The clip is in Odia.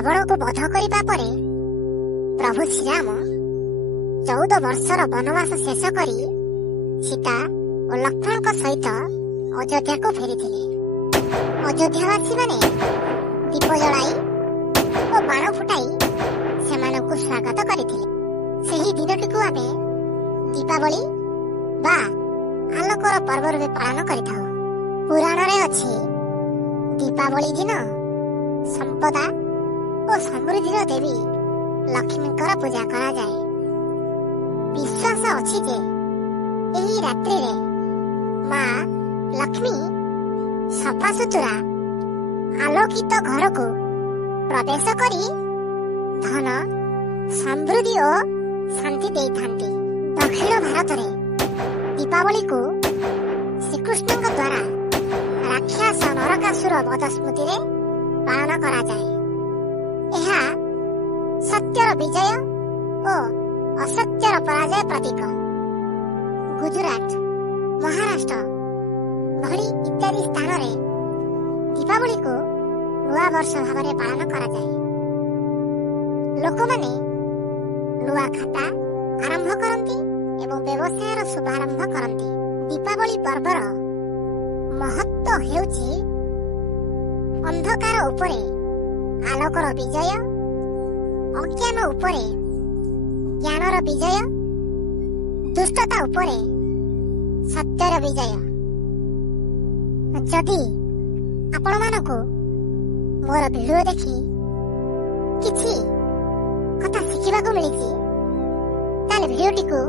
ରାବଣ को ବଧ କରିବା ପରେ ପ୍ରଭୁ ଶ୍ରୀରାମ 14 ବର୍ଷର ବନବାସ ଶେଷ କରି ସୀତା ଓ ଲକ୍ଷ୍ମଣଙ୍କ ସହିତ ଅଯୋଧ୍ୟାକୁ ଫେରିଥିଲେ। ଅଯୋଧ୍ୟାବାସୀମାନେ ଦୀପ ଜଳାଇ ଓ ବାଣ ଫୁଟାଇ ସେମାନଙ୍କୁ ସ୍ୱାଗତ କରିଥିଲେ। ସେହି ଦିନଟିକୁ ଆମେ ଦୀପାବଳି ବା ଆଲୋକର ପର୍ବ ରୂପେ ପାଳନ କରିଥାଉ। ପୁରାଣରେ ଅଛି ଦୀପାବଳି ଦିନ ସମ୍ପଦା ଓ ସମୃଦ୍ଧିର ଦେବୀ ଲକ୍ଷ୍ମୀଙ୍କର ପୂଜା କରାଯାଏ। ବିଶ୍ୱାସ ଅଛି ଯେ ଏହି ରାତ୍ରିରେ ମା ଲକ୍ଷ୍ମୀ ସଫାସୁତୁରା ଆଲୋକିତ ଘରକୁ ପ୍ରବେଶ କରି ଧନ ସମୃଦ୍ଧି ଓ ଶାନ୍ତି ଦେଇଥାନ୍ତି। ଦକ୍ଷିଣ ଭାରତରେ ଦୀପାବଳିକୁ ଶ୍ରୀକୃଷ୍ଣଙ୍କ ଦ୍ୱାରା ରାକ୍ଷସ ନରକାସୁର ବଧ ସ୍ମୃତିରେ ପାଳନ କରାଯାଏ। ଏହା ସତ୍ୟର ବିଜୟ ଓ ଅସତ୍ୟର ପରାଜୟ ପ୍ରତୀକ। ଗୁଜରାଟ, ମହାରାଷ୍ଟ୍ର ଭଳି ଇତ୍ୟାଦି ସ୍ଥାନରେ ଦୀପାବଳିକୁ ନୂଆ ବର୍ଷ ଭାବରେ ପାଳନ କରାଯାଏ। ଲୋକମାନେ ନୂଆ ଖାତା ଆରମ୍ଭ କରନ୍ତି ଏବଂ ବ୍ୟବସାୟର ଶୁଭାରମ୍ଭ କରନ୍ତି। ଦୀପାବଳି ପର୍ବର ମହତ୍ତ୍ୱ ହେଉଛି ଅନ୍ଧକାର ଉପରେ ଆଲୋକର ବିଜୟ, ଅଜ୍ଞାନ ଉପରେ ଜ୍ଞାନର ବିଜୟ, ଦୁଷ୍ଟତା ଉପରେ ସତ୍ୟର ବିଜୟ। ଯଦି ଆପଣମାନଙ୍କୁ ମୋର ଭିଡ଼ିଓ ଦେଖି କିଛି କଥା ଶିଖିବାକୁ ମିଳିଛି ତାହେଲେ ଭିଡ଼ିଓଟିକୁ